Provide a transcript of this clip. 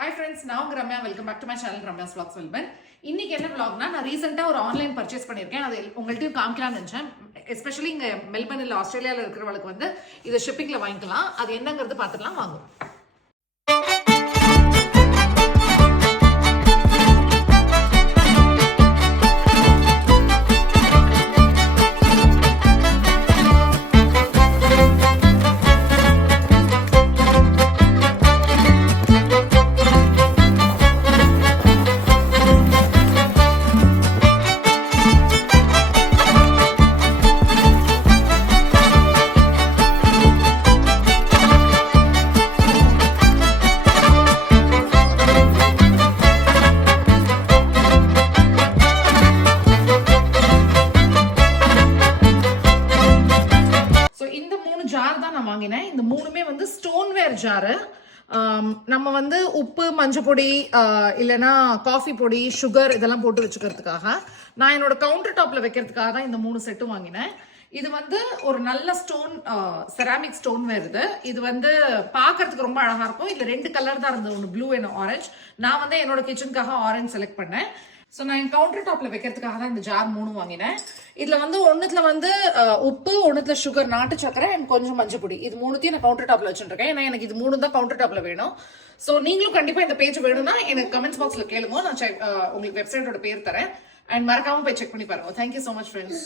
Hi friends, now Ramya, welcome back to my channel Ramya's Vlogs Wilburn. இன்னைக்கு என்ன vlogனா நான் ரீசெண்டா ஒரு ஆன்லைன் பர்ச்சேஸ் பண்ணிருக்கேன். அது உங்கள்ட்ட காமிக்கலாம்னு நினைச்சேன். எஸ்பெஷலி இங்க மெல்பர்ன்ல ஆஸ்திரேலியால இருக்கிறவங்களுக்கு வந்து இத ஷிப்பிங்ல வாங்கிக்கலாம். அது என்னங்கிறது பார்த்துடலாம் வாங்க. ஜார் தான் நான் வாங்கினேன். இந்த மூணுமே வந்து ஸ்டோன்வேர் ஜாரு. நம்ம வந்து உப்பு, மஞ்சள் பொடி, இல்லைன்னா காஃபி பொடி, சுகர் இதெல்லாம் போட்டு வச்சுக்கிறதுக்காக நான் என்னோட கவுண்டர் டாப்ல வைக்கிறதுக்காக தான் இந்த 3 செட்டும் வாங்கினேன். இது வந்து ஒரு நல்ல ஸ்டோன் செராமிக் ஸ்டோன்வேர். இது வந்து பார்க்கறதுக்கு ரொம்ப அழகா இருக்கும். இதுல 2 கலர் தான் இருந்தது, ஒன்று ப்ளூ அண்ட் ஆரஞ்சு. நான் வந்து என்னோட கிச்சனுக்காக ஆரஞ்சு செலக்ட் பண்ணேன். ஸோ நான் என் கவுண்டர் டாப்ல வைக்கிறதுக்காக தான் இந்த ஜார் 3 வாங்கினேன். இதுல வந்து ஒன்னுத்துல வந்து உப்பு, ஒன்னுத்துல சுகர், நாட்டு சக்கரை அண்ட் கொஞ்சம் மஞ்சள் பொடி. இது 3த்தையும் நான் கவுண்டர் டாப்ல வச்சுருக்கேன். ஏன்னா எனக்கு இது 3 தான் கவுண்டர் டாப்ல வேணும். ஸோ நீங்களும் கண்டிப்பா இந்த பேஜ் வேணும்னா எனக்கு கமெண்ட்ஸ் பாக்ஸ்ல கேளுங்க. நான் உங்களுக்கு வெப்சைட்டோட பேர் தரேன். அண்ட் மறக்காம போய் செக் பண்ணி பாருங்க. Thank you so much friends.